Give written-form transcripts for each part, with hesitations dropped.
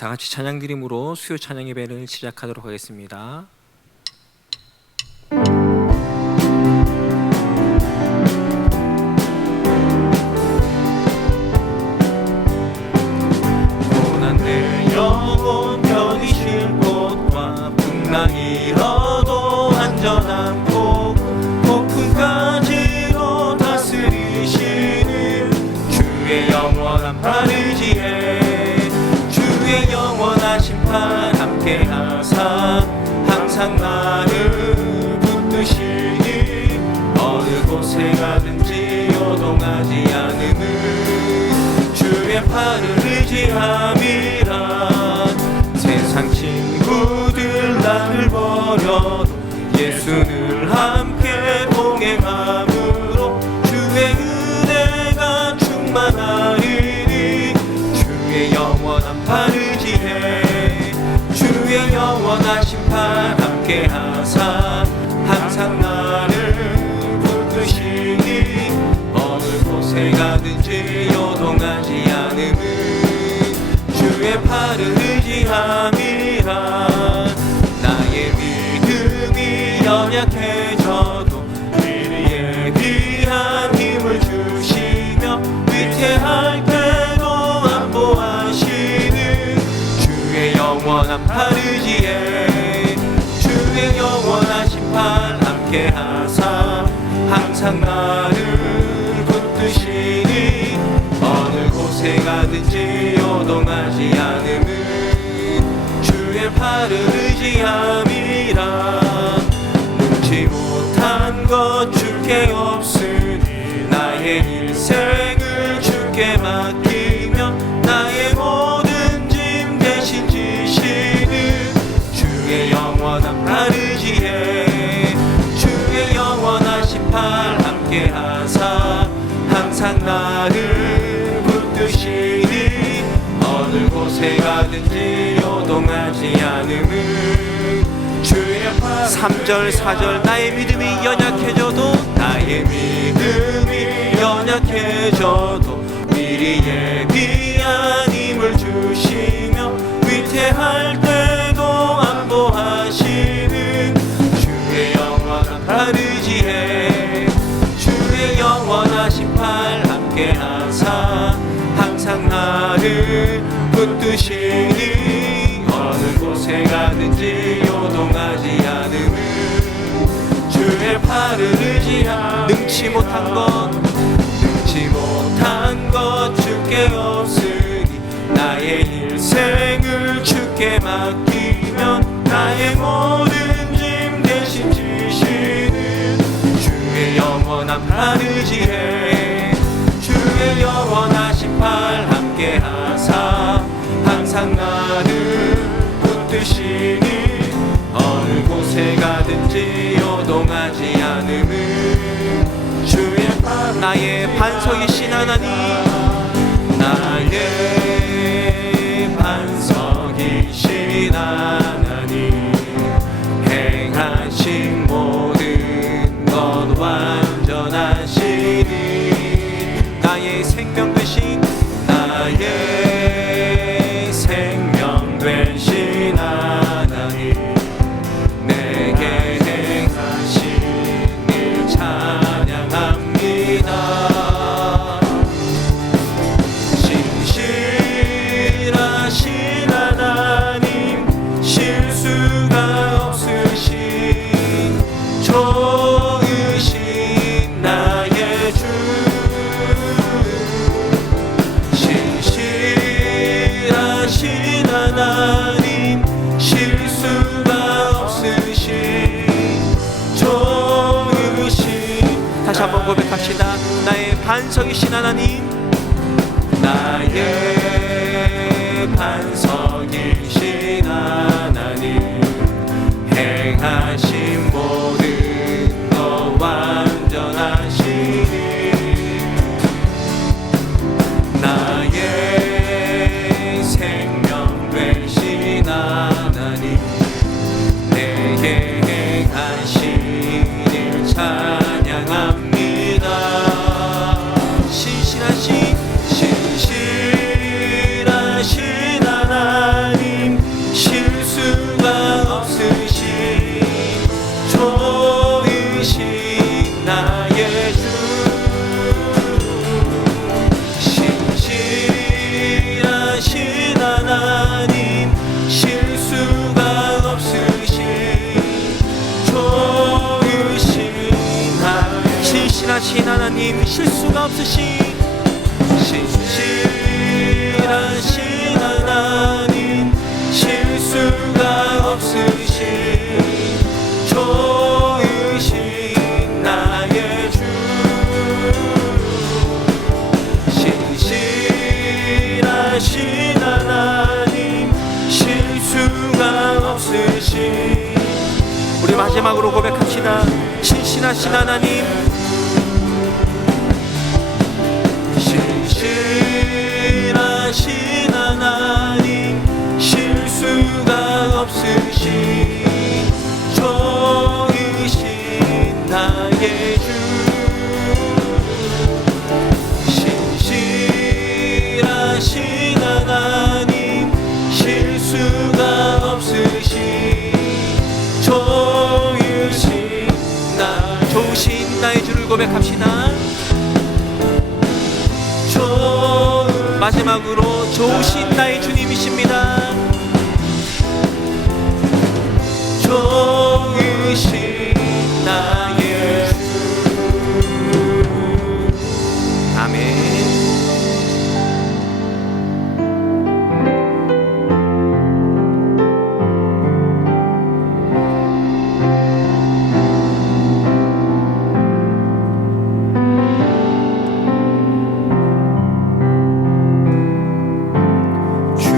다 같이 찬양 드림으로 수요 찬양 예배를 시작하도록 하겠습니다. 고난 내 영혼 편히 쉴 곳과 풍랑이 일어도 안전한 곳 폭풍까지도 다스리시는 주의 영원한 바르지에 주의 영원하신 팔 함께 하사 항상 나를 붙드시니 어느 곳에 가든지 요동하지 않음은 주의 팔을 의지함이라. 세상 친구들 나를 버려도 예수를 함께 동행함으로 주의 은혜가 충만하리니 주의 영원한 팔 의지해 주의 영원하신 팔 함께 하사 항상 나를 붙드시니 어느 곳에 가든지 요동하지 않음은 주의 팔을 의지함이라. 나의 믿음이 연약해져도 미리에 비한 힘을 주시며 위태할 때도 안보하시는 주의 영원한 팔 의지에 주의 영원하신 팔 함께 하사 항상 나를 붙드시니 어느 곳에 가든지 요동하지 않음은 주의 팔을 의지함이라. 능치 못한 것 줄게 없으니 나의 일생을 주께 맡기며 나의 모든 짐 대신 지시는 주의 영원한 팔 의지해 주의 영원하신 팔 함께 하사 항상 나를 붙드시니 어느 곳에 가든지 요동하지 않음은 주의 팔. 3절 4절 나의 믿음이 연약해져도 나의 믿음이 연약해져도 미리 예비한 힘을 주시며 위태할 때도 안보하시는 주의 영원한 팔 의지해 주의 영원하신 팔 함께 하사 항상 나를 붙드시니 어느 곳에 가든지 요동하지 않음은 주의 팔을 의지하. 능치 못한 것 주께 없으니 나의 일생을 주께 맡기면 나의 모든 짐 대신 지시는 주의 영원한 팔 의지해 주의 영원하신 팔 함께 하사 항상 나를 붙드시니 어느 곳에 가든지 요동하지 않음은 주의 팔. 나의 반석이신 하나님 나의 반석이신 하나님 행하신 모든 것 완전하시니 나의 생명 되신 나의 생명 되신 하나님 내게 행하신 일 찬양합니다. 신실하신 하나님 실수가 없으신 좋으신 나의 주 신실하신 하나님 실수가 없으신 좋으신. 다시 한번 고백합시다. 나의 반석이신 하나님 나의 반석이신 하나님 행하신 모든 것 완전하시니 나의 생명 되신 하나님 내게 행하신 일 찬양합니다. 신실하신 하나님 하나님 실수가 없으신 좋으신 하나님 신실하신 하나님 실수가 없으신 신실하신 하나님 실수가 없으신 좋으신 나의 주 신실하신 하나님 실수가 없으신 우리 마지막으로 고백합시다. 신실하신 하나님 신실하신 하나님 실수가 없으신 좋으신 나의 주 신실하신 하나님 실수가 없으신 좋으신 나의 주를 고백합시다. 마지막으로 좋으신 나의 주님이십니다. 좋으신 나의 주. 아멘. 주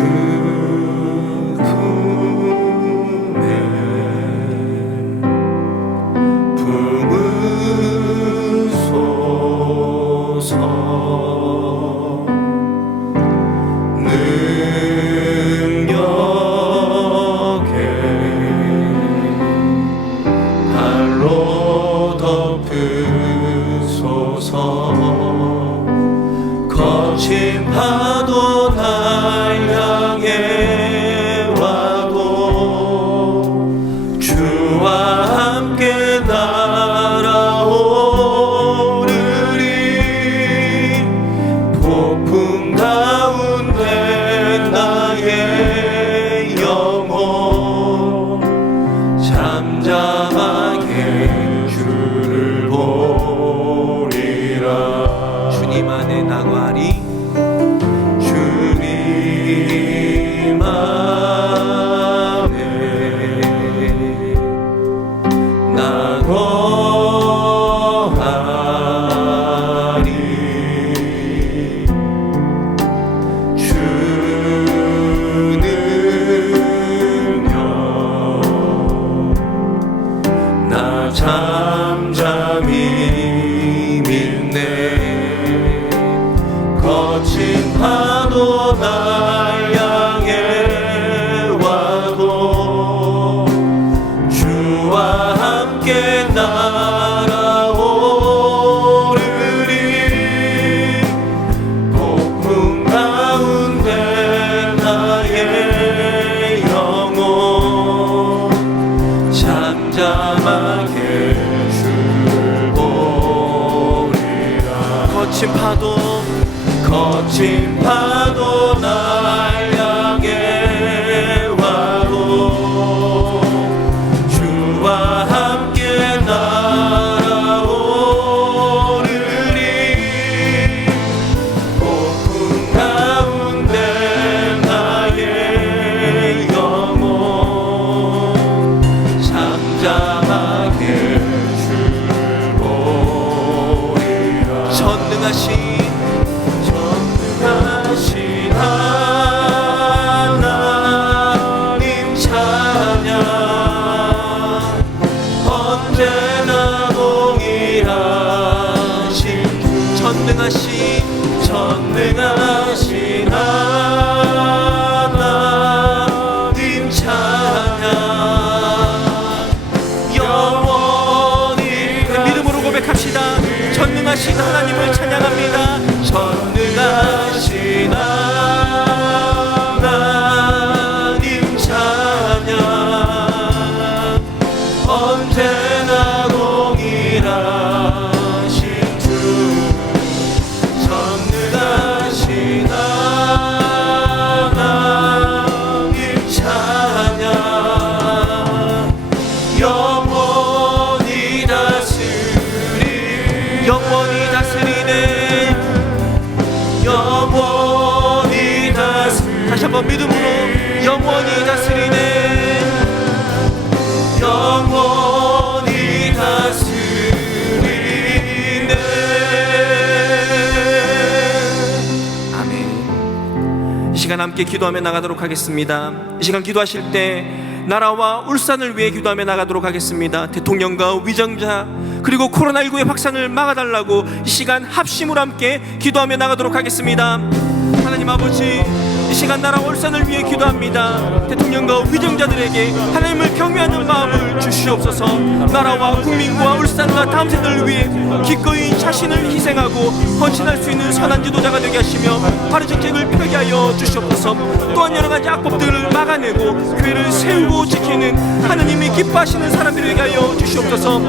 다시 한번 믿음으로 영원히 다스리네, 영원히 다스리네. 아멘. 이 시간 함께 기도하며 나가도록 하겠습니다. 이 시간 기도하실 때 나라와 울산을 위해 기도하며 나가도록 하겠습니다. 대통령과 위정자 그리고 코로나19의 확산을 막아달라고 이 시간 합심으로 함께 기도하며 나가도록 하겠습니다. 하나님 아버지, 이 시간 나라와 울산을 위해 기도합니다. 대통령과 위정자들에게 하나님을 경외하는 마음을 주시옵소서. 나라와 국민과 울산과 다음 세대를 위해 기꺼이 자신을 희생하고 헌신할 수 있는 선한 지도자가 되게 하시며 바른 정책을 펴게 하여 주시옵소서. 또한 여러 가지 악법들을 막아내고 교회를 세우고 지키는 하나님이 기뻐하시는 사람들이 되게 하여 주시옵소서.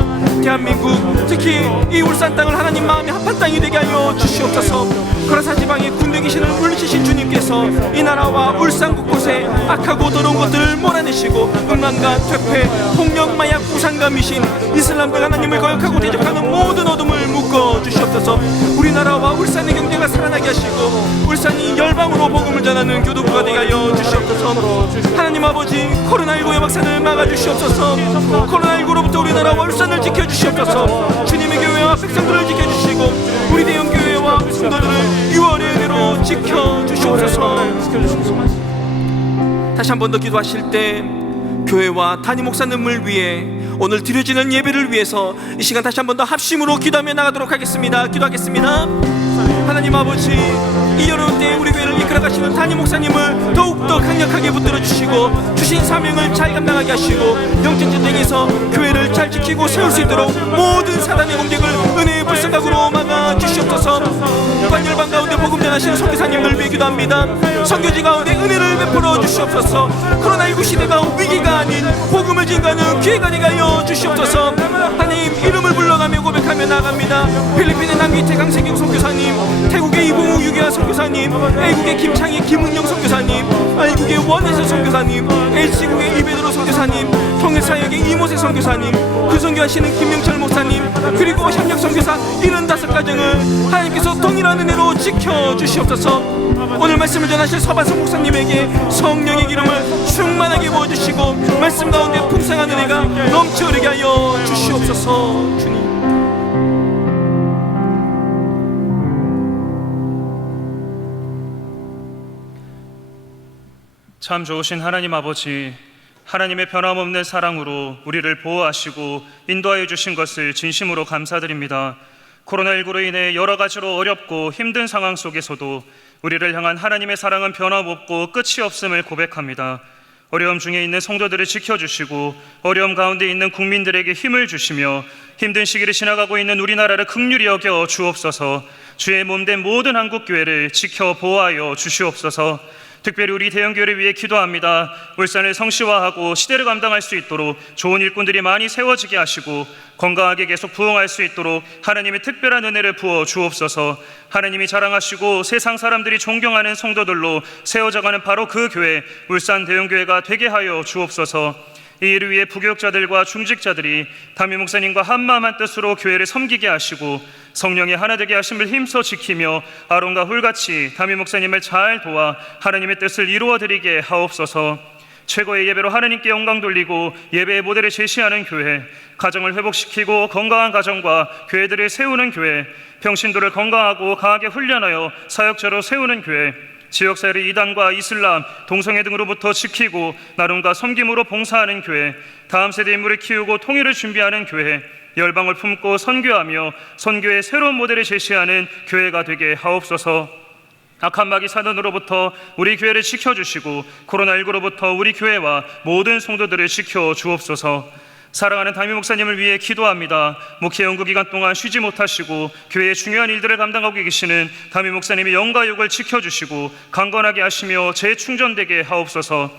대한민국, 특히 이 울산 땅을 하나님 마음에 합한 땅이 되게 하여 주시옵소서. 거라사 지방의 군대 귀신을 물리치신 주님께서 이 나라와 울산 곳곳에 악하고 더러운 것들을 몰아내시고 음란과 퇴폐, 폭력, 마약, 우상과 미신, 이슬람과 하나님을 거역하고 대적하는 모든 어둠을 묶어 주시옵소서. 우리나라와 울산의 경제가 살아나게 하시고 울산이 열방으로 복음을 전하는 교도부가 되게 하여 주시옵소서. 하나님 아버지, 코로나19의 확산을 막아 주시옵소서. 코로나19로부터 우리나라와 울산을 지켜주시옵소서. 주님의 교회와 백성들을 지켜주시고 우리 대형교회와 성도들을 6월의 은혜로 지켜주시옵소서. 다시 한 번 더 기도하실 때 교회와 담임 목사님을 위해 오늘 드려지는 예배를 위해서 이 시간 다시 한 번 더 합심으로 기도하며 나가도록 하겠습니다. 기도하겠습니다. 하나님 아버지, 이 어려운 때에 우리 교회를 이끌어가시는 담임 목사님을 더욱더 강력하게 붙들어 주시고 주신 사명을 잘 감당하게 하시고 영적 전쟁에서 교회를 잘 지키고 세울 수 있도록 모든 사단의 공격을 은혜의 불성각으로 막아 주시옵소서. 무관열방 가운데 복음 전하시는 선교사님들 위해 기도합니다. 선교지 가운데 은혜를 베풀어 주시옵소서. 코로나19 시대가 위기가 아닌 복음을 증거하는 기회가 되게 하여 주시옵소서. 하나님, 이름을 불러가며 고백하며 나갑니다. 필리핀의 남기태 강세경 선교사님, 태국의 이봉욱 유기아 선교사님, 애국의 김창희 김은영 선교사님, 알국의 원혜선 선교사님, H국의 이베드로 선교사님, 통일사역의 이모세 선교사님, 그 선교하시는 김명철 목사님, 그리고 협력 선교사 75가정을 하나님께서 동일한 은혜로 지켜주시옵소서. 오늘 말씀을 전하실 서반성 목사님에게 성령의 기름을 충만하게 부어주시고 말씀 가운데 풍성한 은혜가 넘쳐 흐르게 하여 주시옵소서. 주님, 참 좋으신 하나님 아버지, 하나님의 변함없는 사랑으로 우리를 보호하시고 인도하여 주신 것을 진심으로 감사드립니다. 코로나19로 인해 여러 가지로 어렵고 힘든 상황 속에서도 우리를 향한 하나님의 사랑은 변함없고 끝이 없음을 고백합니다. 어려움 중에 있는 성도들을 지켜주시고 어려움 가운데 있는 국민들에게 힘을 주시며 힘든 시기를 지나가고 있는 우리나라를 긍휼히 여겨 주옵소서. 주의 몸된 모든 한국교회를 지켜 보호하여 주시옵소서. 특별히 우리 대형교회를 위해 기도합니다. 울산을 성시화하고 시대를 감당할 수 있도록 좋은 일꾼들이 많이 세워지게 하시고 건강하게 계속 부흥할 수 있도록 하나님의 특별한 은혜를 부어 주옵소서. 하나님이 자랑하시고 세상 사람들이 존경하는 성도들로 세워져가는 바로 그 교회, 울산 대형교회가 되게 하여 주옵소서. 이 일을 위해 부교육자들과 중직자들이 담임 목사님과 한마음 한뜻으로 교회를 섬기게 하시고 성령의 하나 되게 하심을 힘써 지키며 아론과 훌같이 담임 목사님을 잘 도와 하나님의 뜻을 이루어드리게 하옵소서. 최고의 예배로 하나님께 영광 돌리고 예배의 모델을 제시하는 교회, 가정을 회복시키고 건강한 가정과 교회들을 세우는 교회, 평신도를 건강하고 강하게 훈련하여 사역자로 세우는 교회, 지역사회를 이단과 이슬람, 동성애 등으로부터 지키고 나눔과 섬김으로 봉사하는 교회, 다음 세대 인물을 키우고 통일을 준비하는 교회, 열방을 품고 선교하며 선교의 새로운 모델을 제시하는 교회가 되게 하옵소서. 악한 마귀 사단으로부터 우리 교회를 지켜주시고 코로나19로부터 우리 교회와 모든 성도들을 지켜주옵소서. 사랑하는 담임 목사님을 위해 기도합니다. 목회 연구 기간 동안 쉬지 못하시고 교회의 중요한 일들을 감당하고 계시는 담임 목사님의 영과 육을 지켜주시고 강건하게 하시며 재충전되게 하옵소서.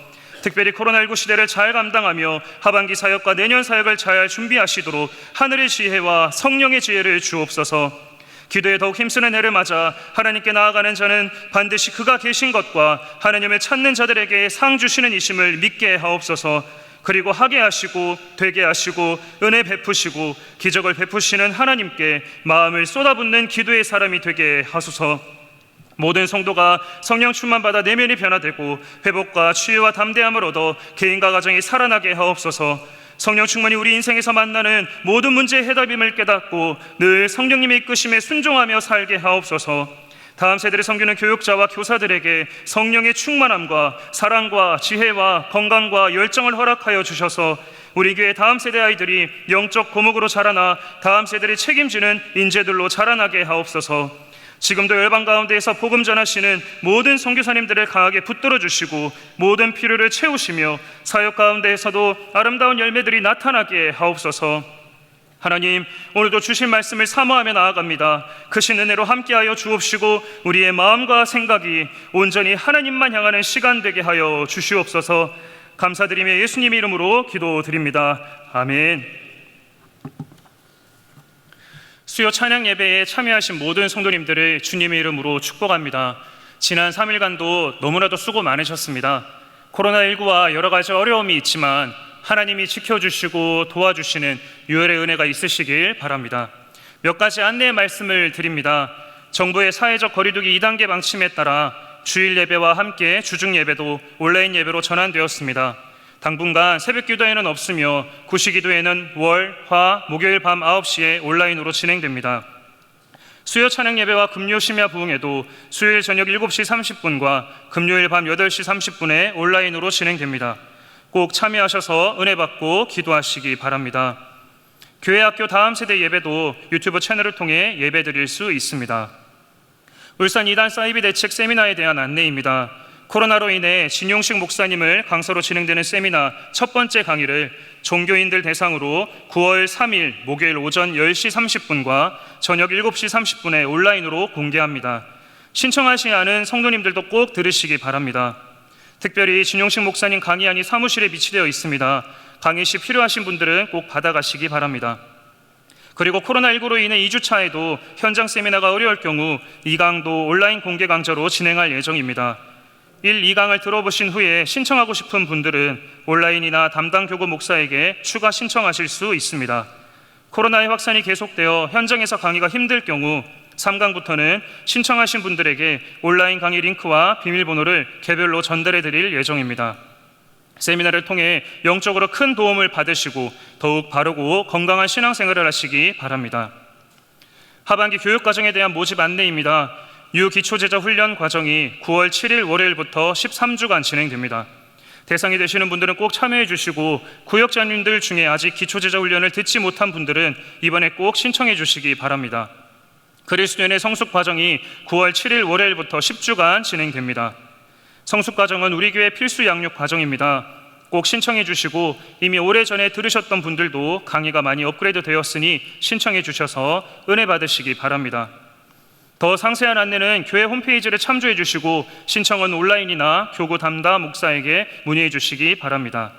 특별히 코로나19 시대를 잘 감당하며 하반기 사역과 내년 사역을 잘 준비하시도록 하늘의 지혜와 성령의 지혜를 주옵소서. 기도에 더욱 힘쓰는 해를 맞아 하나님께 나아가는 자는 반드시 그가 계신 것과 하나님을 찾는 자들에게 상 주시는 이심을 믿게 하옵소서. 그리고 하게 하시고 되게 하시고 은혜 베푸시고 기적을 베푸시는 하나님께 마음을 쏟아붓는 기도의 사람이 되게 하소서. 모든 성도가 성령 충만받아 내면이 변화되고 회복과 치유와 담대함을 얻어 개인과 가정이 살아나게 하옵소서. 성령 충만이 우리 인생에서 만나는 모든 문제의 해답임을 깨닫고 늘 성령님의 이끄심에 순종하며 살게 하옵소서. 다음 세대를 섬기는 교육자와 교사들에게 성령의 충만함과 사랑과 지혜와 건강과 열정을 허락하여 주셔서 우리 교회 다음 세대 아이들이 영적 고목으로 자라나 다음 세대를 책임지는 인재들로 자라나게 하옵소서. 지금도 열방 가운데에서 복음 전하시는 모든 선교사님들을 강하게 붙들어 주시고 모든 필요를 채우시며 사역 가운데에서도 아름다운 열매들이 나타나게 하옵소서. 하나님, 오늘도 주신 말씀을 사모하며 나아갑니다. 크신 은혜로 함께하여 주옵시고 우리의 마음과 생각이 온전히 하나님만 향하는 시간 되게 하여 주시옵소서. 감사드리며 예수님의 이름으로 기도드립니다. 아멘. 수요 찬양 예배에 참여하신 모든 성도님들을 주님의 이름으로 축복합니다. 지난 3일간도 너무나도 수고 많으셨습니다. 코로나19와 여러 가지 어려움이 있지만 하나님이 지켜주시고 도와주시는 유혈의 은혜가 있으시길 바랍니다. 몇 가지 안내의 말씀을 드립니다. 정부의 사회적 거리두기 2단계 방침에 따라 주일 예배와 함께 주중 예배도 온라인 예배로 전환되었습니다. 당분간 새벽 기도회는 없으며 구시 기도회는 월, 화, 목요일 밤 9시에 온라인으로 진행됩니다. 수요 찬양 예배와 금요 심야 부흥회도 수요일 저녁 7시 30분과 금요일 밤 8시 30분에 온라인으로 진행됩니다. 꼭 참여하셔서 은혜 받고 기도하시기 바랍니다. 교회 학교 다음 세대 예배도 유튜브 채널을 통해 예배 드릴 수 있습니다. 울산 2단 사이비 대책 세미나에 대한 안내입니다. 코로나로 인해 진용식 목사님을 강사로 진행되는 세미나 첫 번째 강의를 종교인들 대상으로 9월 3일 목요일 오전 10시 30분과 저녁 7시 30분에 온라인으로 공개합니다. 신청하시 않은 성도님들도 꼭 들으시기 바랍니다. 특별히 진용식 목사님 강의안이 사무실에 비치되어 있습니다. 강의 시 필요하신 분들은 꼭 받아가시기 바랍니다. 그리고 코로나19로 인해 2주차에도 현장 세미나가 어려울 경우 2강도 온라인 공개 강좌로 진행할 예정입니다. 1, 2강을 들어보신 후에 신청하고 싶은 분들은 온라인이나 담당 교구 목사에게 추가 신청하실 수 있습니다. 코로나의 확산이 계속되어 현장에서 강의가 힘들 경우 3강부터는 신청하신 분들에게 온라인 강의 링크와 비밀번호를 개별로 전달해 드릴 예정입니다. 세미나를 통해 영적으로 큰 도움을 받으시고 더욱 바르고 건강한 신앙생활을 하시기 바랍니다. 하반기 교육과정에 대한 모집 안내입니다. 유기초제자 훈련 과정이 9월 7일 월요일부터 13주간 진행됩니다. 대상이 되시는 분들은 꼭 참여해 주시고 구역장님들 중에 아직 기초제자 훈련을 듣지 못한 분들은 이번에 꼭 신청해 주시기 바랍니다. 그리스도인의 성숙 과정이 9월 7일 월요일부터 10주간 진행됩니다. 성숙 과정은 우리 교회 필수 양육 과정입니다. 꼭 신청해 주시고 이미 오래전에 들으셨던 분들도 강의가 많이 업그레이드 되었으니 신청해 주셔서 은혜 받으시기 바랍니다. 더 상세한 안내는 교회 홈페이지를 참조해 주시고 신청은 온라인이나 교구 담당 목사에게 문의해 주시기 바랍니다.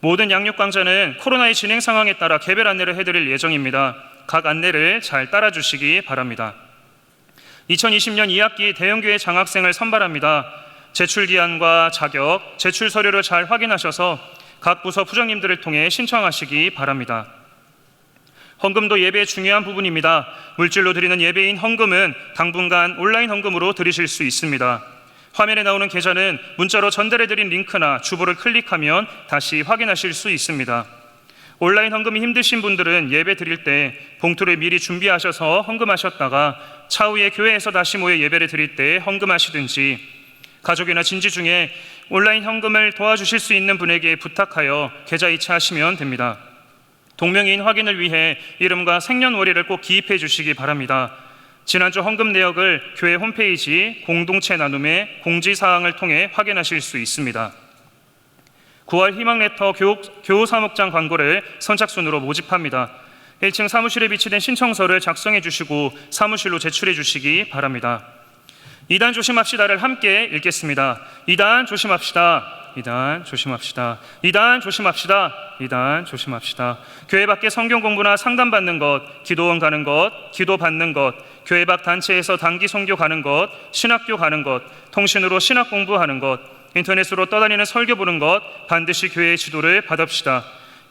모든 양육 강좌는 코로나의 진행 상황에 따라 개별 안내를 해드릴 예정입니다. 각 안내를 잘 따라 주시기 바랍니다. 2020년 2학기 대형교회 장학생을 선발합니다. 제출기한과 자격, 제출 서류를 잘 확인하셔서 각 부서 부장님들을 통해 신청하시기 바랍니다. 헌금도 예배의 중요한 부분입니다. 물질로 드리는 예배인 헌금은 당분간 온라인 헌금으로 드리실 수 있습니다. 화면에 나오는 계좌는 문자로 전달해드린 링크나 주보를 클릭하면 다시 확인하실 수 있습니다. 온라인 헌금이 힘드신 분들은 예배 드릴 때 봉투를 미리 준비하셔서 헌금하셨다가 차후에 교회에서 다시 모여 예배를 드릴 때 헌금하시든지 가족이나 친지 중에 온라인 헌금을 도와주실 수 있는 분에게 부탁하여 계좌 이체하시면 됩니다. 동명이인 확인을 위해 이름과 생년월일을 꼭 기입해 주시기 바랍니다. 지난주 헌금 내역을 교회 홈페이지 공동체 나눔의 공지사항을 통해 확인하실 수 있습니다. 9월 희망레터 교우사목장 광고를 선착순으로 모집합니다. 1층 사무실에 비치된 신청서를 작성해 주시고 사무실로 제출해 주시기 바랍니다. 2단 조심합시다를 함께 읽겠습니다. 2단 조심합시다. 2단 조심합시다. 2단 조심합시다. 2단 조심합시다. 교회 밖에 성경 공부나 상담 받는 것, 기도원 가는 것, 기도 받는 것, 교회 밖 단체에서 단기 선교 가는 것, 신학교 가는 것, 통신으로 신학 공부하는 것, 인터넷으로 떠다니는 설교 보는 것, 반드시 교회의 지도를 받읍시다.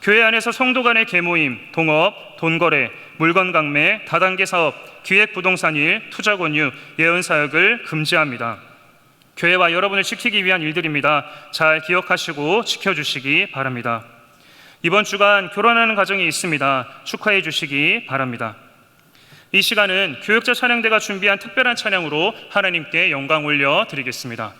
교회 안에서 성도 간의 계모임, 동업, 돈거래, 물건 강매, 다단계 사업, 기획 부동산 일, 투자 권유, 예언 사역을 금지합니다. 교회와 여러분을 지키기 위한 일들입니다. 잘 기억하시고 지켜주시기 바랍니다. 이번 주간 결혼하는 가정이 있습니다. 축하해 주시기 바랍니다. 이 시간은 교역자 찬양대가 준비한 특별한 찬양으로 하나님께 영광 올려 드리겠습니다.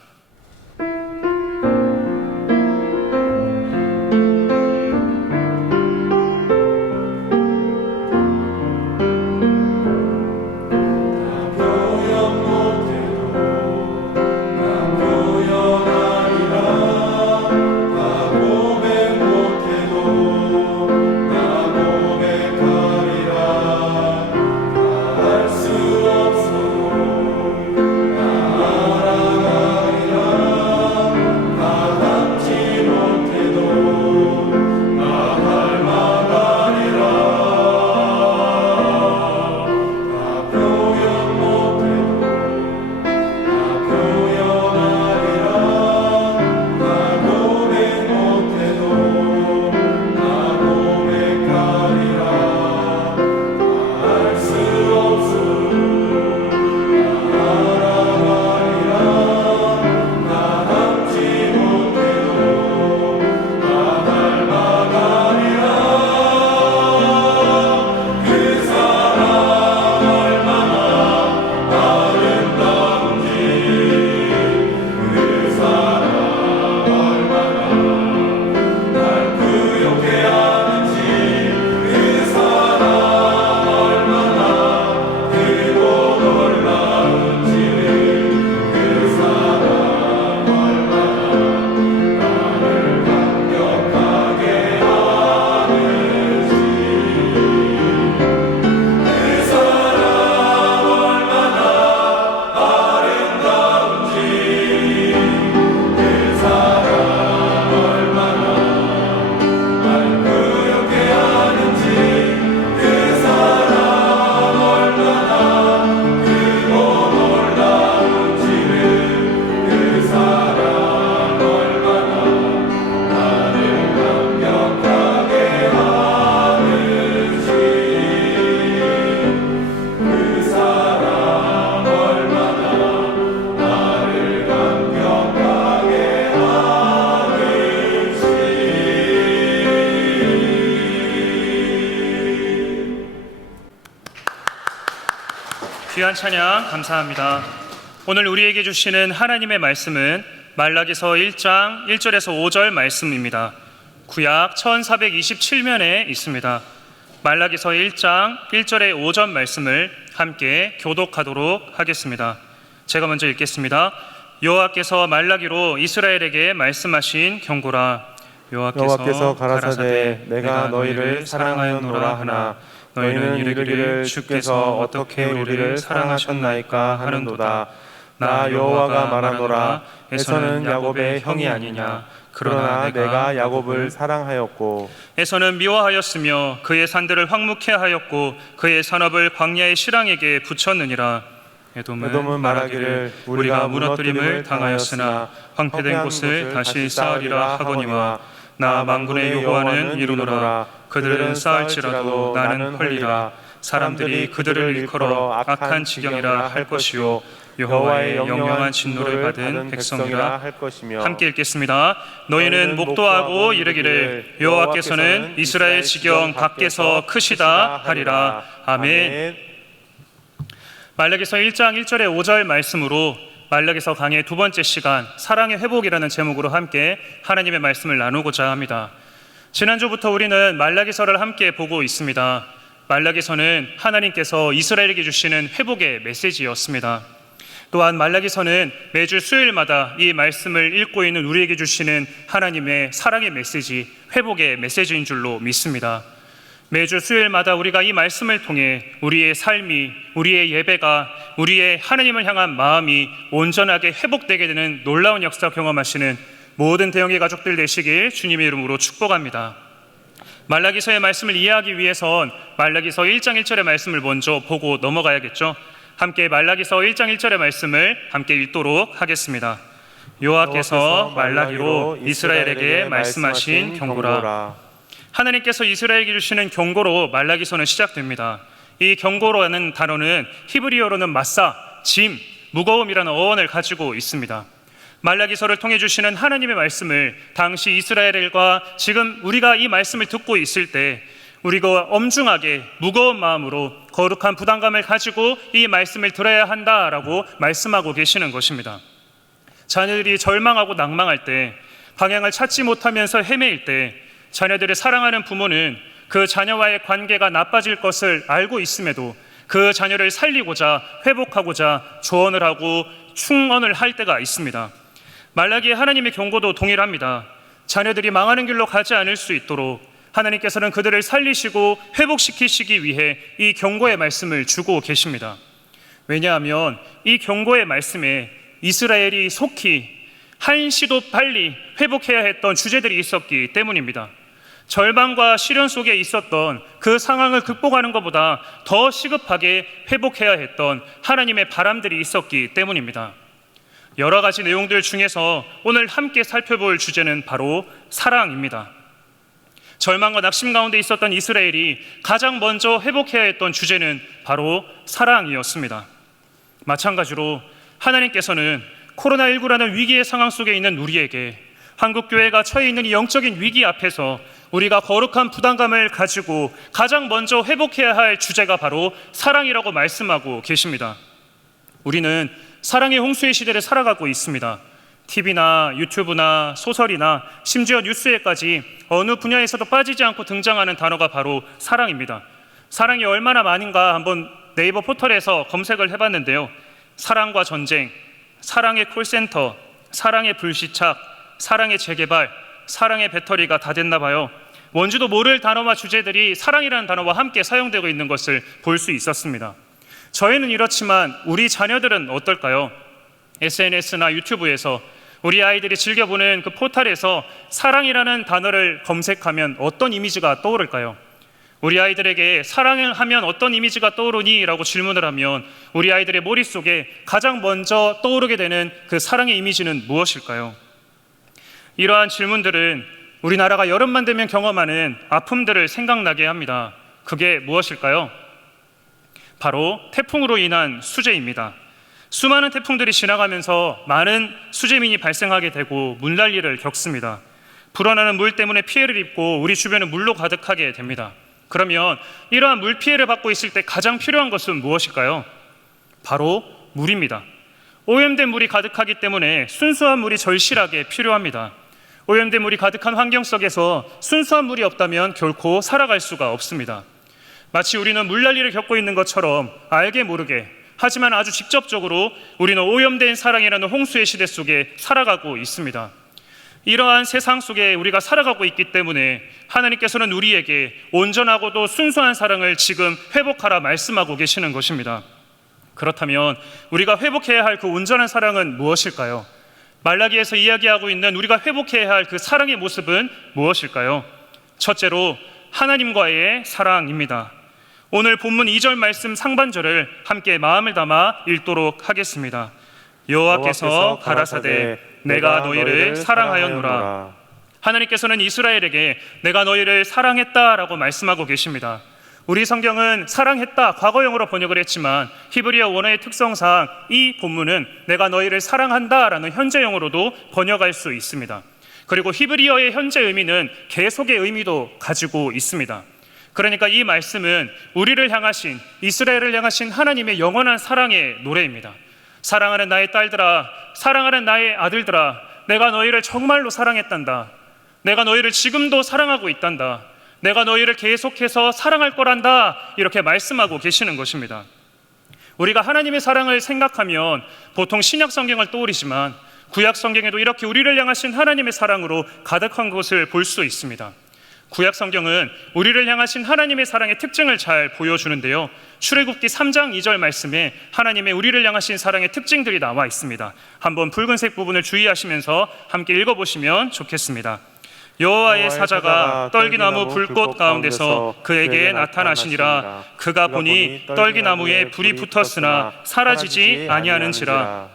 귀한 찬양 감사합니다. 오늘 우리에게 주시는 하나님의 말씀은 말라기서 1장 1절에서 5절 말씀입니다. 구약 1427면에 있습니다. 말라기서 1장 1절에 5절 말씀을 함께 교독하도록 하겠습니다. 제가 먼저 읽겠습니다. 여호와께서 말라기로 이스라엘에게 말씀하신 경고라. 여호와께서 가라사대 내가 너희를 사랑하였노라 하나 너희는 이르기를 주께서 어떻게 우리를 사랑하셨나이까 하는도다. 나 여호와가 말하노라. 에서는 야곱의 형이 아니냐. 그러나 내가 야곱을 사랑하였고 에서는 미워하였으며 그의 산들을 황무케 하였고 그의 산업을 광야의 실랑에게 붙였느니라. 에돔은 말하기를 우리가 무너뜨림을 당하였으나 황폐된 곳을 다시 쌓으리라 하거니와 나 만군의 여호와는 이루노라. 그들은 쌓을지라도 나는 헐리라. 사람들이 그들을 일컬어 악한 지경이라 할 것이요 여호와의 영영한 진노를 받은 백성이라 할 것이며. 함께 읽겠습니다. 너희는 목도하고 이르기를 여호와께서는 이스라엘 지경 밖에서 크시다 하리라. 아멘. 말라기서 1장 1절에 5절 말씀으로 말라기서 강의 두 번째 시간 사랑의 회복이라는 제목으로 함께 하나님의 말씀을 나누고자 합니다. 지난주부터 우리는 말라기서를 함께 보고 있습니다. 말라기서는 하나님께서 이스라엘에게 주시는 회복의 메시지였습니다. 또한 말라기서는 매주 수요일마다 이 말씀을 읽고 있는 우리에게 주시는 하나님의 사랑의 메시지, 회복의 메시지인 줄로 믿습니다. 매주 수요일마다 우리가 이 말씀을 통해 우리의 삶이, 우리의 예배가, 우리의 하나님을 향한 마음이 온전하게 회복되게 되는 놀라운 역사 경험하시는 모든 대형의 가족들 되시길 주님의 이름으로 축복합니다. 말라기서의 말씀을 이해하기 위해선 말라기서 1장 1절의 말씀을 먼저 보고 넘어가야겠죠. 함께 말라기서 1장 1절의 말씀을 함께 읽도록 하겠습니다. 여호와께서 말라기로 이스라엘에게 말씀하신 경고라. 하나님께서 이스라엘에게 주시는 경고로 말라기서는 시작됩니다. 이 경고라는 단어는 히브리어로는 마사, 짐, 무거움이라는 어원을 가지고 있습니다. 말라기서를 통해 주시는 하나님의 말씀을 당시 이스라엘과 지금 우리가 이 말씀을 듣고 있을 때 우리가 엄중하게 무거운 마음으로 거룩한 부담감을 가지고 이 말씀을 들어야 한다라고 말씀하고 계시는 것입니다. 자녀들이 절망하고 낭망할 때, 방향을 찾지 못하면서 헤매일 때 자녀들을 사랑하는 부모는 그 자녀와의 관계가 나빠질 것을 알고 있음에도 그 자녀를 살리고자 회복하고자 조언을 하고 충언을 할 때가 있습니다. 말라기의 하나님의 경고도 동일합니다. 자녀들이 망하는 길로 가지 않을 수 있도록 하나님께서는 그들을 살리시고 회복시키시기 위해 이 경고의 말씀을 주고 계십니다. 왜냐하면 이 경고의 말씀에 이스라엘이 속히 한시도 빨리 회복해야 했던 주제들이 있었기 때문입니다. 절망과 시련 속에 있었던 그 상황을 극복하는 것보다 더 시급하게 회복해야 했던 하나님의 바람들이 있었기 때문입니다. 여러 가지 내용들 중에서 오늘 함께 살펴볼 주제는 바로 사랑입니다. 절망과 낙심 가운데 있었던 이스라엘이 가장 먼저 회복해야 했던 주제는 바로 사랑이었습니다. 마찬가지로 하나님께서는 코로나19라는 위기의 상황 속에 있는 우리에게 한국교회가 처해 있는 이 영적인 위기 앞에서 우리가 거룩한 부담감을 가지고 가장 먼저 회복해야 할 주제가 바로 사랑이라고 말씀하고 계십니다. 우리는 사랑의 홍수의 시대를 살아가고 있습니다. TV나 유튜브나 소설이나 심지어 뉴스에까지 어느 분야에서도 빠지지 않고 등장하는 단어가 바로 사랑입니다. 사랑이 얼마나 많은가 한번 네이버 포털에서 검색을 해봤는데요. 사랑과 전쟁, 사랑의 콜센터, 사랑의 불시착, 사랑의 재개발, 사랑의 배터리가 다 됐나 봐요. 뭔지도 모를 단어와 주제들이 사랑이라는 단어와 함께 사용되고 있는 것을 볼 수 있었습니다. 저희는 이렇지만 우리 자녀들은 어떨까요? SNS나 유튜브에서 우리 아이들이 즐겨보는 그 포털에서 사랑이라는 단어를 검색하면 어떤 이미지가 떠오를까요? 우리 아이들에게 사랑을 하면 어떤 이미지가 떠오르니? 라고 질문을 하면 우리 아이들의 머릿속에 가장 먼저 떠오르게 되는 그 사랑의 이미지는 무엇일까요? 이러한 질문들은 우리나라가 여름만 되면 경험하는 아픔들을 생각나게 합니다. 그게 무엇일까요? 바로 태풍으로 인한 수재입니다. 수많은 태풍들이 지나가면서 많은 수재민이 발생하게 되고 물난리를 겪습니다. 불어나는 물 때문에 피해를 입고 우리 주변은 물로 가득하게 됩니다. 그러면 이러한 물 피해를 받고 있을 때 가장 필요한 것은 무엇일까요? 바로 물입니다. 오염된 물이 가득하기 때문에 순수한 물이 절실하게 필요합니다. 오염된 물이 가득한 환경 속에서 순수한 물이 없다면 결코 살아갈 수가 없습니다. 마치 우리는 물난리를 겪고 있는 것처럼 알게 모르게 하지만 아주 직접적으로 우리는 오염된 사랑이라는 홍수의 시대 속에 살아가고 있습니다. 이러한 세상 속에 우리가 살아가고 있기 때문에 하나님께서는 우리에게 온전하고도 순수한 사랑을 지금 회복하라 말씀하고 계시는 것입니다. 그렇다면 우리가 회복해야 할 그 온전한 사랑은 무엇일까요? 말라기에서 이야기하고 있는 우리가 회복해야 할 그 사랑의 모습은 무엇일까요? 첫째로 하나님과의 사랑입니다. 오늘 본문 2절 말씀 상반절을 함께 마음을 담아 읽도록 하겠습니다. 여호와께서 가라사대 내가 너희를 사랑하였노라. 하나님께서는 이스라엘에게 내가 너희를 사랑했다라고 말씀하고 계십니다. 우리 성경은 사랑했다 과거형으로 번역을 했지만 히브리어 원어의 특성상 이 본문은 내가 너희를 사랑한다라는 현재형으로도 번역할 수 있습니다. 그리고 히브리어의 현재 의미는 계속의 의미도 가지고 있습니다. 그러니까 이 말씀은 우리를 향하신, 이스라엘을 향하신 하나님의 영원한 사랑의 노래입니다. 사랑하는 나의 딸들아, 사랑하는 나의 아들들아, 내가 너희를 정말로 사랑했단다. 내가 너희를 지금도 사랑하고 있단다. 내가 너희를 계속해서 사랑할 거란다. 이렇게 말씀하고 계시는 것입니다. 우리가 하나님의 사랑을 생각하면 보통 신약 성경을 떠올리지만 구약 성경에도 이렇게 우리를 향하신 하나님의 사랑으로 가득한 것을 볼 수 있습니다. 구약 성경은 우리를 향하신 하나님의 사랑의 특징을 잘 보여주는데요. 출애굽기 3장 2절 말씀에 하나님의 우리를 향하신 사랑의 특징들이 나와 있습니다. 한번 붉은색 부분을 주의하시면서 함께 읽어보시면 좋겠습니다. 여호와의 사자가 떨기나무 불꽃 가운데서 그에게 나타나시니라. 그가 보니 떨기나무에 불이 붙었으나 사라지지 아니하는지라.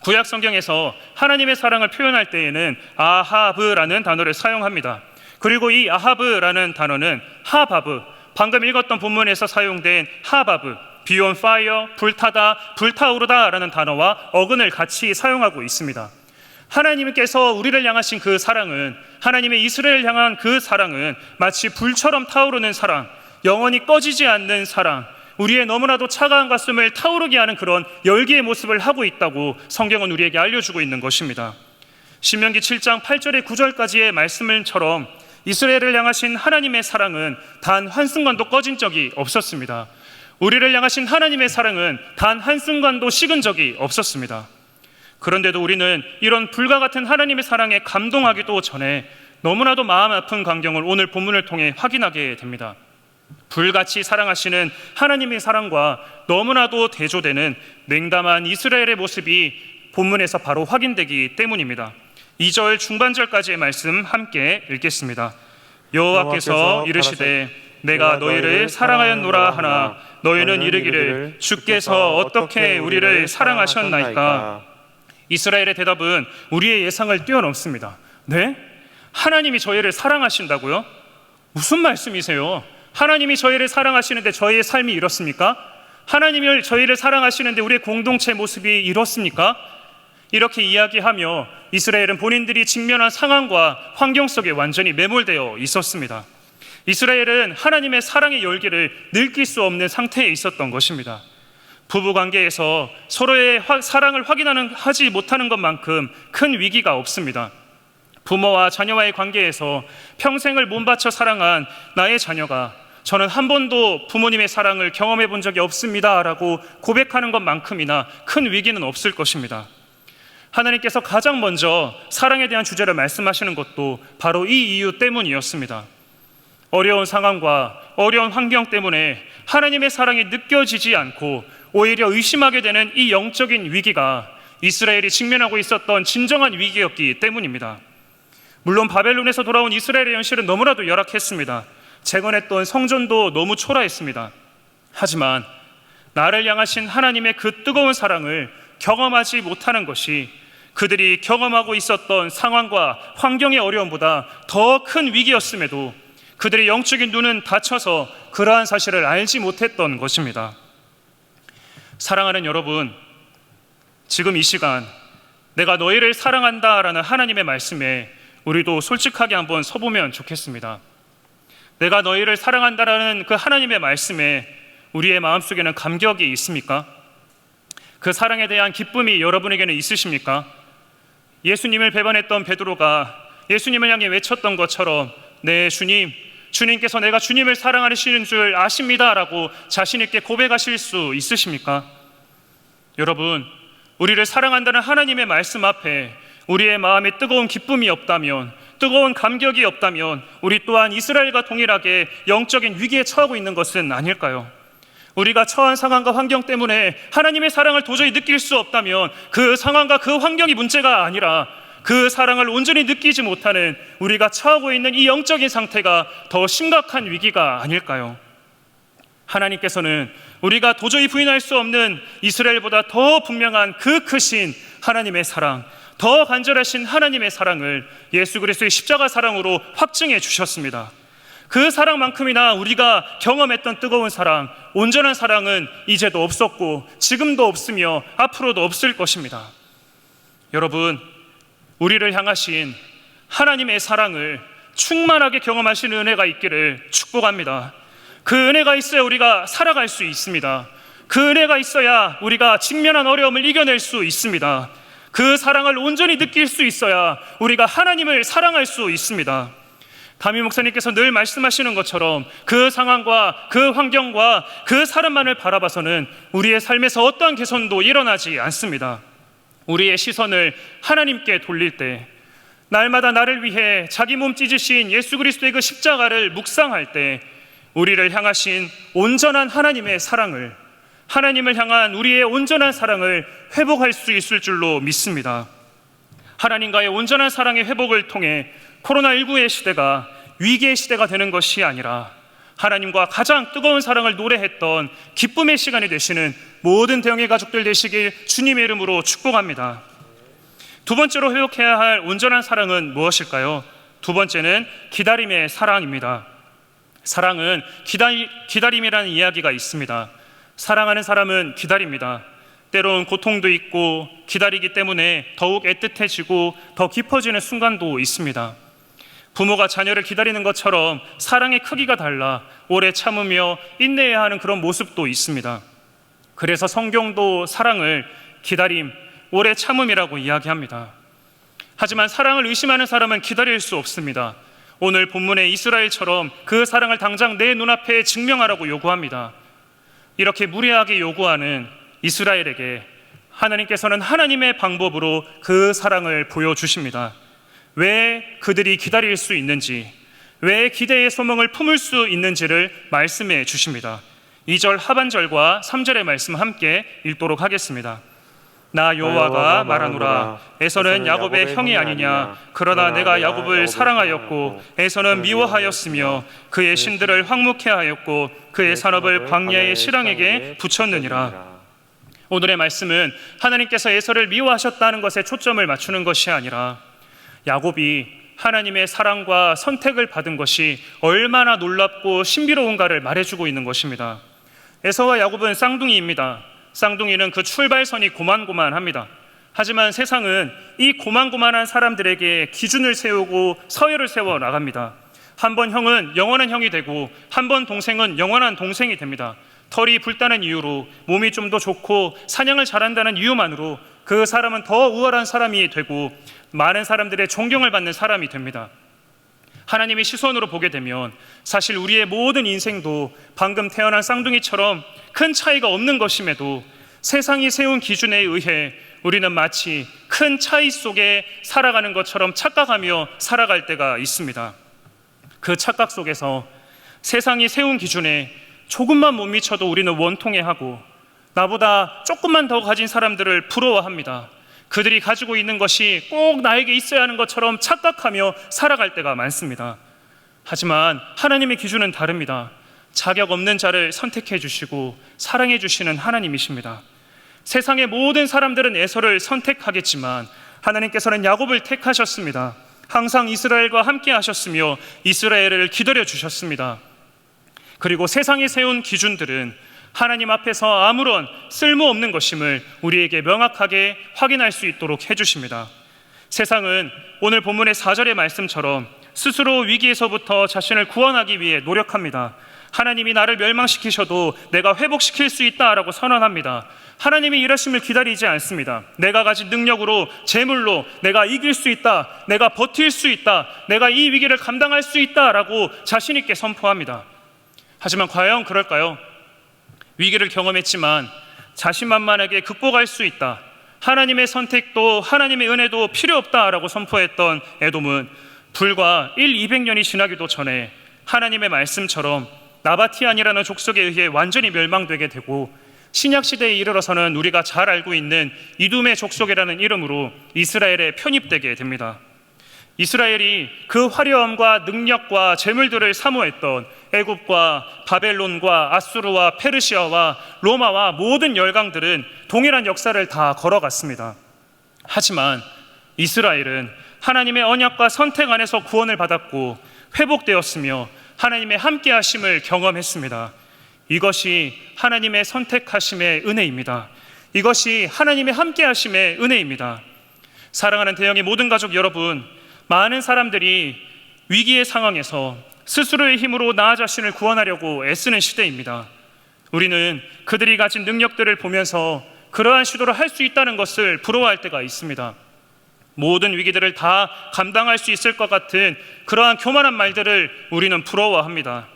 구약 성경에서 하나님의 사랑을 표현할 때에는 아하브라는 단어를 사용합니다. 그리고 이 아하브라는 단어는 하바브, 방금 읽었던 본문에서 사용된 하바브, be on fire, 불타다, 불타오르다 라는 단어와 어근을 같이 사용하고 있습니다. 하나님께서 우리를 향하신 그 사랑은, 하나님의 이스라엘을 향한 그 사랑은 마치 불처럼 타오르는 사랑, 영원히 꺼지지 않는 사랑, 우리의 너무나도 차가운 가슴을 타오르게 하는 그런 열기의 모습을 하고 있다고 성경은 우리에게 알려주고 있는 것입니다. 신명기 7장 8절에 9절까지의 말씀처럼 이스라엘을 향하신 하나님의 사랑은 단 한순간도 꺼진 적이 없었습니다. 우리를 향하신 하나님의 사랑은 단 한순간도 식은 적이 없었습니다. 그런데도 우리는 이런 불과 같은 하나님의 사랑에 감동하기도 전에 너무나도 마음 아픈 광경을 오늘 본문을 통해 확인하게 됩니다. 불같이 사랑하시는 하나님의 사랑과 너무나도 대조되는 냉담한 이스라엘의 모습이 본문에서 바로 확인되기 때문입니다. 2절 중반절까지의 말씀 함께 읽겠습니다. 여호와께서 이르시되 내가 너희를 사랑하였노라 하나 너희는 이르기를 주께서 어떻게 우리를 사랑하셨나이까. 이스라엘의 대답은 우리의 예상을 뛰어넘습니다. 네? 하나님이 저희를 사랑하신다고요? 무슨 말씀이세요? 하나님이 저희를 사랑하시는데 저희의 삶이 이렇습니까? 하나님을 저희를 사랑하시는데 우리의 공동체 모습이 이렇습니까? 이렇게 이야기하며 이스라엘은 본인들이 직면한 상황과 환경 속에 완전히 매몰되어 있었습니다. 이스라엘은 하나님의 사랑의 열기를 느낄 수 없는 상태에 있었던 것입니다. 부부관계에서 서로의 사랑을 하지 못하는 것만큼 큰 위기가 없습니다. 부모와 자녀와의 관계에서 평생을 몸바쳐 사랑한 나의 자녀가 저는 한 번도 부모님의 사랑을 경험해 본 적이 없습니다 라고 고백하는 것만큼이나 큰 위기는 없을 것입니다. 하나님께서 가장 먼저 사랑에 대한 주제를 말씀하시는 것도 바로 이 이유 때문이었습니다. 어려운 상황과 어려운 환경 때문에 하나님의 사랑이 느껴지지 않고 오히려 의심하게 되는 이 영적인 위기가 이스라엘이 직면하고 있었던 진정한 위기였기 때문입니다. 물론 바벨론에서 돌아온 이스라엘의 현실은 너무나도 열악했습니다. 재건했던 성전도 너무 초라했습니다. 하지만 나를 향하신 하나님의 그 뜨거운 사랑을 경험하지 못하는 것이 그들이 경험하고 있었던 상황과 환경의 어려움보다 더 큰 위기였음에도 그들의 영적인 눈은 닫혀서 그러한 사실을 알지 못했던 것입니다. 사랑하는 여러분, 지금 이 시간 내가 너희를 사랑한다라는 하나님의 말씀에 우리도 솔직하게 한번 서보면 좋겠습니다. 내가 너희를 사랑한다라는 그 하나님의 말씀에 우리의 마음속에는 감격이 있습니까? 그 사랑에 대한 기쁨이 여러분에게는 있으십니까? 예수님을 배반했던 베드로가 예수님을 향해 외쳤던 것처럼 네 주님, 주님께서 내가 주님을 사랑하시는 줄 아십니다 라고 자신 있게 고백하실 수 있으십니까? 여러분, 우리를 사랑한다는 하나님의 말씀 앞에 우리의 마음에 뜨거운 기쁨이 없다면, 뜨거운 감격이 없다면 우리 또한 이스라엘과 동일하게 영적인 위기에 처하고 있는 것은 아닐까요? 우리가 처한 상황과 환경 때문에 하나님의 사랑을 도저히 느낄 수 없다면 그 상황과 그 환경이 문제가 아니라 그 사랑을 온전히 느끼지 못하는 우리가 처하고 있는 이 영적인 상태가 더 심각한 위기가 아닐까요? 하나님께서는 우리가 도저히 부인할 수 없는 이스라엘보다 더 분명한 그 크신 하나님의 사랑, 더 간절하신 하나님의 사랑을 예수 그리스도의 십자가 사랑으로 확증해 주셨습니다. 그 사랑만큼이나 우리가 경험했던 뜨거운 사랑, 온전한 사랑은 이제도 없었고 지금도 없으며 앞으로도 없을 것입니다. 여러분, 우리를 향하신 하나님의 사랑을 충만하게 경험하시는 은혜가 있기를 축복합니다. 그 은혜가 있어야 우리가 살아갈 수 있습니다. 그 은혜가 있어야 우리가 직면한 어려움을 이겨낼 수 있습니다. 그 사랑을 온전히 느낄 수 있어야 우리가 하나님을 사랑할 수 있습니다. 담임 목사님께서 늘 말씀하시는 것처럼 그 상황과 그 환경과 그 사람만을 바라봐서는 우리의 삶에서 어떠한 개선도 일어나지 않습니다. 우리의 시선을 하나님께 돌릴 때, 날마다 나를 위해 자기 몸 찢으신 예수 그리스도의 그 십자가를 묵상할 때 우리를 향하신 온전한 하나님의 사랑을, 하나님을 향한 우리의 온전한 사랑을 회복할 수 있을 줄로 믿습니다. 하나님과의 온전한 사랑의 회복을 통해 코로나19의 시대가 위기의 시대가 되는 것이 아니라 하나님과 가장 뜨거운 사랑을 노래했던 기쁨의 시간이 되시는 모든 대형의 가족들 되시길 주님의 이름으로 축복합니다. 두 번째로 회복해야 할 온전한 사랑은 무엇일까요? 두 번째는 기다림의 사랑입니다. 사랑은 기다림이라는 이야기가 있습니다. 사랑하는 사람은 기다립니다. 때론 고통도 있고 기다리기 때문에 더욱 애틋해지고 더 깊어지는 순간도 있습니다. 부모가 자녀를 기다리는 것처럼 사랑의 크기가 달라 오래 참으며 인내해야 하는 그런 모습도 있습니다. 그래서 성경도 사랑을 기다림, 오래 참음이라고 이야기합니다. 하지만 사랑을 의심하는 사람은 기다릴 수 없습니다. 오늘 본문의 이스라엘처럼 그 사랑을 당장 내 눈앞에 증명하라고 요구합니다. 이렇게 무리하게 요구하는 이스라엘에게 하나님께서는 하나님의 방법으로 그 사랑을 보여주십니다. 왜 그들이 기다릴 수 있는지, 왜 기대의 소망을 품을 수 있는지를 말씀해 주십니다. 2절 하반절과 3절의 말씀 함께 읽도록 하겠습니다. 나 여호와가 말하노라. 에서는 야곱의 형이 아니냐. 그러나 내가 야곱을 사랑하였고 에서는 미워하였으며 그의 신들을 황무케 하였고 그의 산업을 광야의 실랑에게 붙였느니라. 오늘의 말씀은 하나님께서 에서를 미워하셨다는 것에 초점을 맞추는 것이 아니라 야곱이 하나님의 사랑과 선택을 받은 것이 얼마나 놀랍고 신비로운가를 말해주고 있는 것입니다. 에서와 야곱은 쌍둥이입니다. 쌍둥이는 그 출발선이 고만고만합니다. 하지만 세상은 이 고만고만한 사람들에게 기준을 세우고 서열을 세워 나갑니다. 한 번 형은 영원한 형이 되고 한 번 동생은 영원한 동생이 됩니다. 털이 붉다는 이유로, 몸이 좀 더 좋고 사냥을 잘한다는 이유만으로 그 사람은 더 우월한 사람이 되고 많은 사람들의 존경을 받는 사람이 됩니다. 하나님의 시선으로 보게 되면 사실 우리의 모든 인생도 방금 태어난 쌍둥이처럼 큰 차이가 없는 것임에도 세상이 세운 기준에 의해 우리는 마치 큰 차이 속에 살아가는 것처럼 착각하며 살아갈 때가 있습니다. 그 착각 속에서 세상이 세운 기준에 조금만 못 미쳐도 우리는 원통해하고 나보다 조금만 더 가진 사람들을 부러워합니다. 그들이 가지고 있는 것이 꼭 나에게 있어야 하는 것처럼 착각하며 살아갈 때가 많습니다. 하지만 하나님의 기준은 다릅니다. 자격 없는 자를 선택해 주시고 사랑해 주시는 하나님이십니다. 세상의 모든 사람들은 에서를 선택하겠지만 하나님께서는 야곱을 택하셨습니다. 항상 이스라엘과 함께 하셨으며 이스라엘을 기다려 주셨습니다. 그리고 세상이 세운 기준들은 하나님 앞에서 아무런 쓸모없는 것임을 우리에게 명확하게 확인할 수 있도록 해주십니다. 세상은 오늘 본문의 4절의 말씀처럼 스스로 위기에서부터 자신을 구원하기 위해 노력합니다. 하나님이 나를 멸망시키셔도 내가 회복시킬 수 있다라고 선언합니다. 하나님이 일하심을 기다리지 않습니다. 내가 가진 능력으로, 재물로 내가 이길 수 있다, 내가 버틸 수 있다, 내가 이 위기를 감당할 수 있다라고 자신 있게 선포합니다. 하지만 과연 그럴까요? 위기를 경험했지만 자신만만하게 극복할 수 있다, 하나님의 선택도 하나님의 은혜도 필요 없다라고 선포했던 에돔은 불과 200년이 지나기도 전에 하나님의 말씀처럼 나바티안이라는 족속에 의해 완전히 멸망되게 되고 신약시대에 이르러서는 우리가 잘 알고 있는 이둠의 족속이라는 이름으로 이스라엘에 편입되게 됩니다. 이스라엘이 그 화려함과 능력과 재물들을 사모했던 애굽과 바벨론과 아수르와 페르시아와 로마와 모든 열강들은 동일한 역사를 다 걸어갔습니다. 하지만 이스라엘은 하나님의 언약과 선택 안에서 구원을 받았고 회복되었으며 하나님의 함께하심을 경험했습니다. 이것이 하나님의 선택하심의 은혜입니다. 이것이 하나님의 함께하심의 은혜입니다. 사랑하는 대영의 모든 가족 여러분, 많은 사람들이 위기의 상황에서 스스로의 힘으로 나 자신을 구원하려고 애쓰는 시대입니다. 우리는 그들이 가진 능력들을 보면서 그러한 시도를 할 수 있다는 것을 부러워할 때가 있습니다. 모든 위기들을 다 감당할 수 있을 것 같은 그러한 교만한 말들을 우리는 부러워합니다.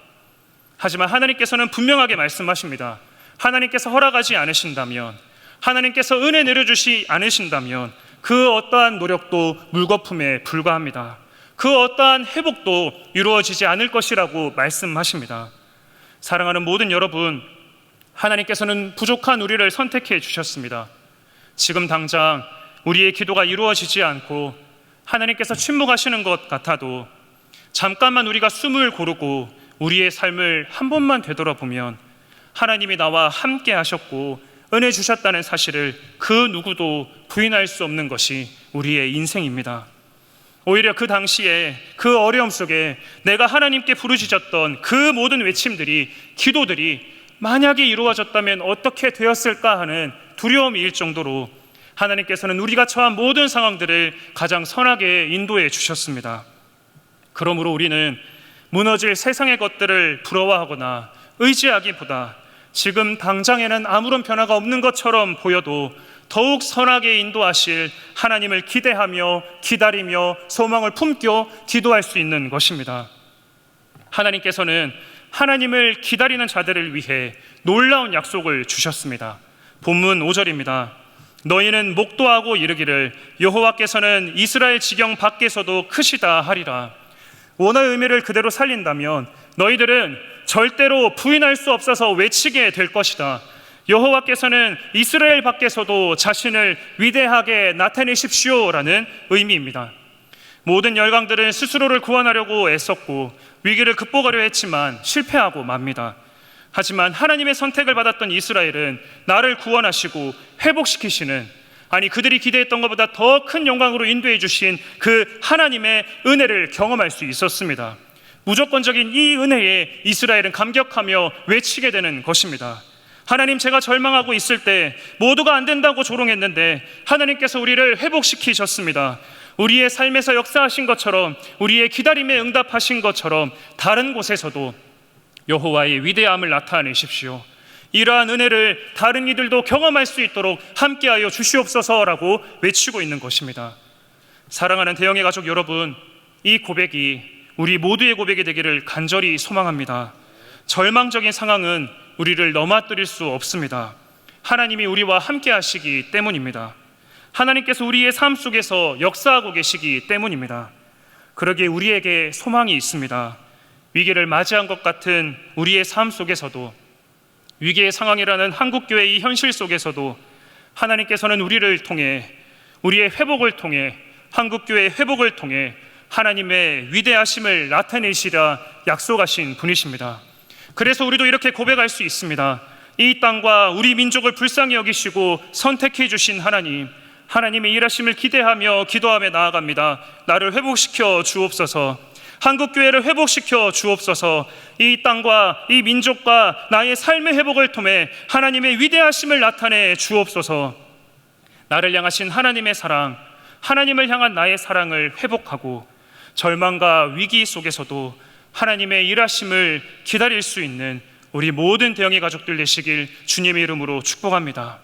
하지만 하나님께서는 분명하게 말씀하십니다. 하나님께서 허락하지 않으신다면, 하나님께서 은혜 내려주시 않으신다면 그 어떠한 노력도 물거품에 불과합니다. 그 어떠한 회복도 이루어지지 않을 것이라고 말씀하십니다. 사랑하는 모든 여러분, 하나님께서는 부족한 우리를 선택해 주셨습니다. 지금 당장 우리의 기도가 이루어지지 않고 하나님께서 침묵하시는 것 같아도 잠깐만 우리가 숨을 고르고 우리의 삶을 한 번만 되돌아보면 하나님이 나와 함께 하셨고 은혜 주셨다는 사실을 그 누구도 부인할 수 없는 것이 우리의 인생입니다. 오히려 그 당시에 그 어려움 속에 내가 하나님께 부르짖었던 그 모든 외침들이, 기도들이 만약에 이루어졌다면 어떻게 되었을까 하는 두려움이 일 정도로 하나님께서는 우리가 처한 모든 상황들을 가장 선하게 인도해 주셨습니다. 그러므로 우리는 무너질 세상의 것들을 부러워하거나 의지하기보다 지금 당장에는 아무런 변화가 없는 것처럼 보여도 더욱 선하게 인도하실 하나님을 기대하며 기다리며 소망을 품겨 기도할 수 있는 것입니다. 하나님께서는 하나님을 기다리는 자들을 위해 놀라운 약속을 주셨습니다. 본문 5절입니다. 너희는 목도하고 이르기를 여호와께서는 이스라엘 지경 밖에서도 크시다 하리라. 원어의 의미를 그대로 살린다면 너희들은 절대로 부인할 수 없어서 외치게 될 것이다. 여호와께서는 이스라엘 밖에서도 자신을 위대하게 나타내십시오라는 의미입니다. 모든 열강들은 스스로를 구원하려고 애썼고 위기를 극복하려 했지만 실패하고 맙니다. 하지만 하나님의 선택을 받았던 이스라엘은 나를 구원하시고 회복시키시는, 아니 그들이 기대했던 것보다 더 큰 영광으로 인도해 주신 그 하나님의 은혜를 경험할 수 있었습니다. 무조건적인 이 은혜에 이스라엘은 감격하며 외치게 되는 것입니다. 하나님, 제가 절망하고 있을 때 모두가 안 된다고 조롱했는데 하나님께서 우리를 회복시키셨습니다. 우리의 삶에서 역사하신 것처럼, 우리의 기다림에 응답하신 것처럼 다른 곳에서도 여호와의 위대함을 나타내십시오. 이러한 은혜를 다른 이들도 경험할 수 있도록 함께하여 주시옵소서라고 외치고 있는 것입니다. 사랑하는 대영의 가족 여러분, 이 고백이 우리 모두의 고백이 되기를 간절히 소망합니다. 절망적인 상황은 우리를 넘어뜨릴 수 없습니다. 하나님이 우리와 함께 하시기 때문입니다. 하나님께서 우리의 삶 속에서 역사하고 계시기 때문입니다. 그러기에 우리에게 소망이 있습니다. 위기를 맞이한 것 같은 우리의 삶 속에서도, 위기의 상황이라는 한국교회의 이 현실 속에서도 하나님께서는 우리를 통해, 우리의 회복을 통해, 한국교회의 회복을 통해 하나님의 위대하심을 나타내시라 약속하신 분이십니다. 그래서 우리도 이렇게 고백할 수 있습니다. 이 땅과 우리 민족을 불쌍히 여기시고 선택해 주신 하나님, 하나님의 일하심을 기대하며 기도하며 나아갑니다. 나를 회복시켜 주옵소서. 한국교회를 회복시켜 주옵소서. 이 땅과 이 민족과 나의 삶의 회복을 통해 하나님의 위대하심을 나타내 주옵소서. 나를 향하신 하나님의 사랑, 하나님을 향한 나의 사랑을 회복하고 절망과 위기 속에서도 하나님의 일하심을 기다릴 수 있는 우리 모든 대영의 가족들 되시길 주님의 이름으로 축복합니다.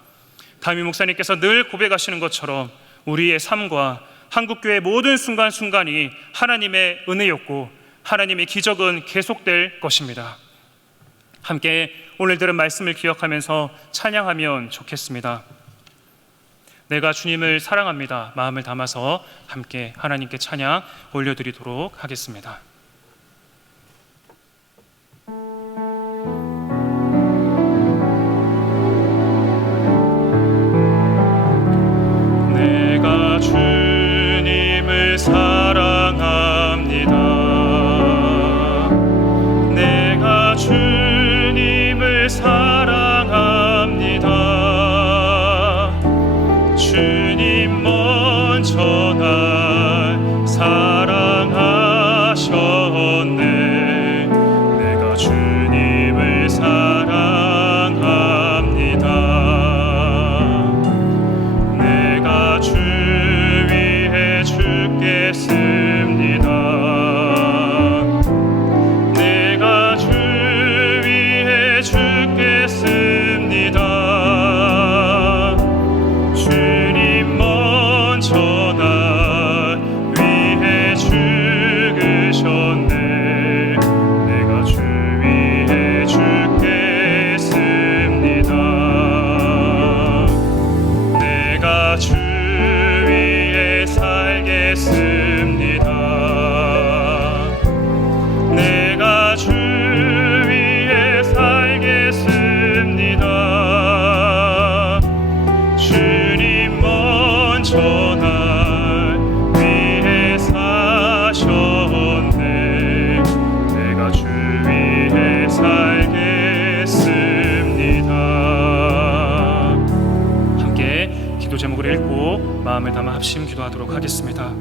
담임 목사님께서 늘 고백하시는 것처럼 우리의 삶과 한국교회의 모든 순간순간이 하나님의 은혜였고 하나님의 기적은 계속될 것입니다. 함께 오늘 들은 말씀을 기억하면서 찬양하면 좋겠습니다. 내가 주님을 사랑합니다. 마음을 담아서 함께 하나님께 찬양 올려드리도록 하겠습니다. 내가 주님을 사랑합니다. 내가 주님을 사랑합니다. 주님 먼저 날 사랑하셨네. 내가 주님을 사랑합니다. 내가 주 위해 죽겠습니다. 내가 주 위해 죽겠습니다. 주님 먼저 날 위해 죽으셨네. 내가 주 위해 죽겠습니다. 내가 주 위해 살겠습니다. 내가 주 위해 살겠습니다. 주님 먼저 날 위해 사셨네. 내가 주 위해 살겠습니다. 함께 기도 제목을 읽고 마음을 담아 합심 기도하도록 하겠습니다.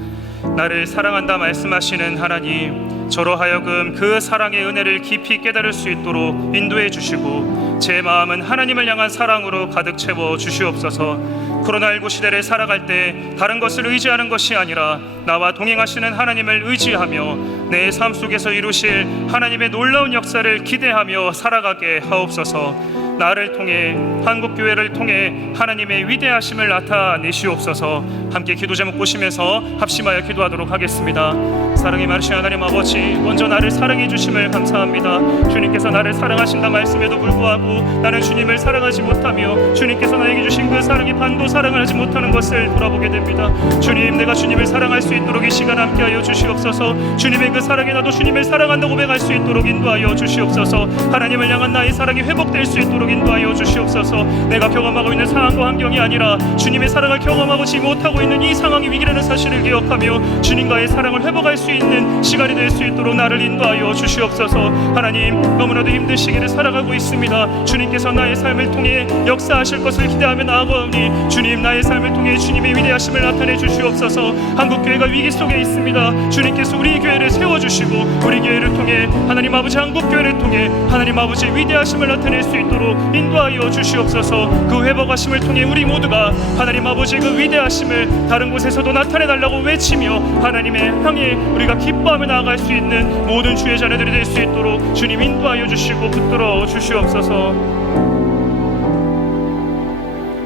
나를 사랑한다 말씀하시는 하나님, 저로 하여금 그 사랑의 은혜를 깊이 깨달을 수 있도록 인도해 주시고 제 마음은 하나님을 향한 사랑으로 가득 채워 주시옵소서. 코로나19 시대를 살아갈 때 다른 것을 의지하는 것이 아니라 나와 동행하시는 하나님을 의지하며 내 삶 속에서 이루실 하나님의 놀라운 역사를 기대하며 살아가게 하옵소서. 나를 통해 한국교회를 통해 하나님의 위대하심을 나타내시옵소서. 함께 기도 제목 보시면서 합심하여 기도하도록 하겠습니다. 사랑이 많으신 하나님 아버지, 먼저 나를 사랑해 주심을 감사합니다. 주님께서 나를 사랑하신다 말씀에도 불구하고 나는 주님을 사랑하지 못하며 주님께서 나에게 주신 그 사랑의 반도 사랑을 하지 못하는 것을 돌아보게 됩니다. 주님, 내가 주님을 사랑할 수 있도록 이 시간 함께하여 주시옵소서. 주님의 그 사랑에 나도 주님을 사랑한다 고백할 수 있도록 인도하여 주시옵소서. 하나님을 향한 나의 사랑이 회복될 수 있도록 인도하여 주시옵소서. 내가 경험하고 있는 상황과 환경이 아니라 주님의 사랑을 경험하지 못하고 있는 이 상황이 위기라는 사실을 기억하며 주님과의 사랑을 회복할 수 있는 시간이 될 수 있도록 나를 인도하여 주시옵소서. 하나님, 너무나도 힘든 시기를 살아가고 있습니다. 주님께서 나의 삶을 통해 역사하실 것을 기대하며 나아가오니 주님, 나의 삶을 통해 주님의 위대하심을 나타내 주시옵소서. 한국교회가 위기 속에 있습니다. 주님께서 우리 교회를 세워주시고 우리 교회를 통해 하나님 아버지 한국교회를 통해 하나님 아버지 위대하심을 나타낼 수 있도록 인도하여 주시옵소서. 그 회복하심을 통해 우리 모두가 하나님 아버지 그 위대하심을 다른 곳에서도 나타내달라고 외치며 하나님의 향해 우리가 기뻐하며 나아갈 수 있는 모든 주의 자녀들이 될 수 있도록 주님 인도하여 주시고 붙들어 주시옵소서.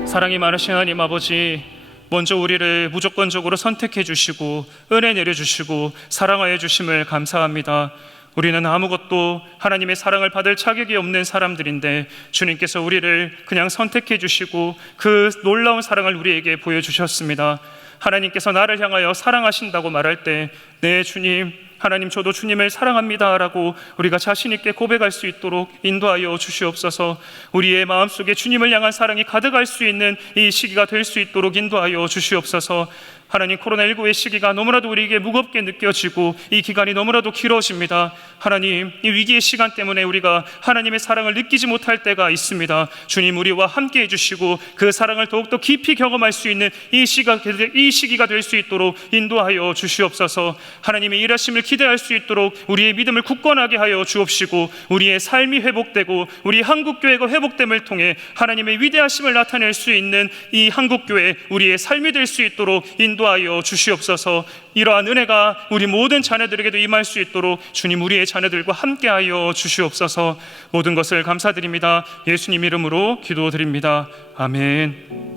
사랑이 많으신 하나님 아버지, 먼저 우리를 무조건적으로 선택해 주시고 은혜 내려주시고 사랑하여 주심을 감사합니다. 우리는 아무것도 하나님의 사랑을 받을 자격이 없는 사람들인데 주님께서 우리를 그냥 선택해 주시고 그 놀라운 사랑을 우리에게 보여주셨습니다. 하나님께서 나를 향하여 사랑하신다고 말할 때 네 주님, 하나님 저도 주님을 사랑합니다 라고 우리가 자신 있게 고백할 수 있도록 인도하여 주시옵소서. 우리의 마음속에 주님을 향한 사랑이 가득할 수 있는 이 시기가 될 수 있도록 인도하여 주시옵소서. 하나님, 코로나19의 시기가 너무나도 우리에게 무겁게 느껴지고 이 기간이 너무나도 길어집니다. 하나님, 이 위기의 시간 때문에 우리가 하나님의 사랑을 느끼지 못할 때가 있습니다. 주님, 우리와 함께 해주시고 그 사랑을 더욱더 깊이 경험할 수 있는 이 시기가 될 수 있도록 인도하여 주시옵소서. 하나님의 일하심을 기대할 수 있도록 우리의 믿음을 굳건하게 하여 주옵시고 우리의 삶이 회복되고 우리 한국교회가 회복됨을 통해 하나님의 위대하심을 나타낼 수 있는 이 한국교회, 우리의 삶이 될 수 있도록 인도하여 주시옵소서. 이러한 은혜가 우리 모든 자녀들에게도 임할 수 있도록 주님, 우리의 자녀들과 함께하여 주시옵소서. 모든 것을 감사드립니다. 예수님 이름으로 기도드립니다. 아멘.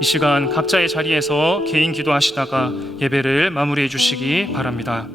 이 시간 각자의 자리에서 개인 기도하시다가 예배를 마무리해 주시기 바랍니다.